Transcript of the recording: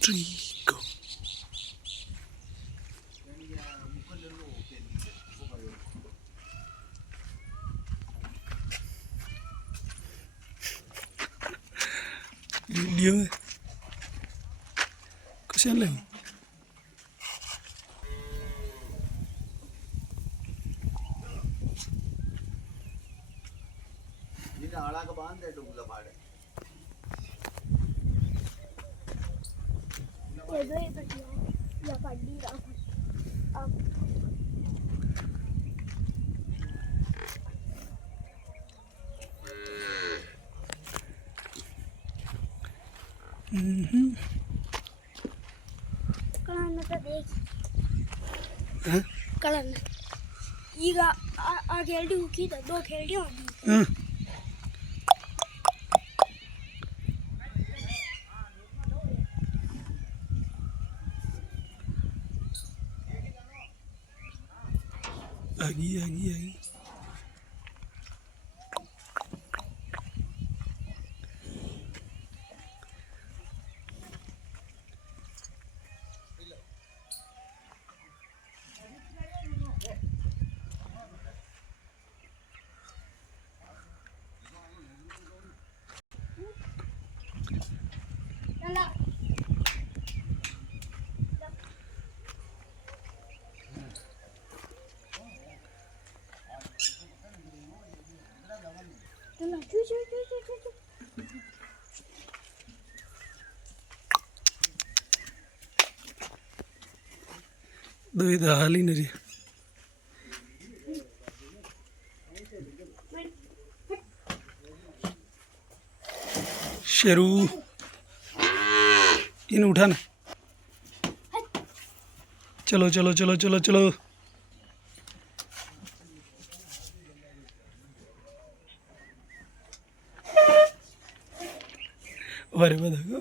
3 go. Video kasihan lang. ini ala ke bahan deh dulu pada itu dia padi ಕಳನ್ನ ದೇಖಿ ಕಳನ್ನ ಈಗ ಆ खेलड़ी उकी था 2 खेलड़ी होगी Agi. Do itu halin aja. Sheru इन उठाना चलो चलो चलो चलो चलो अरे बताओ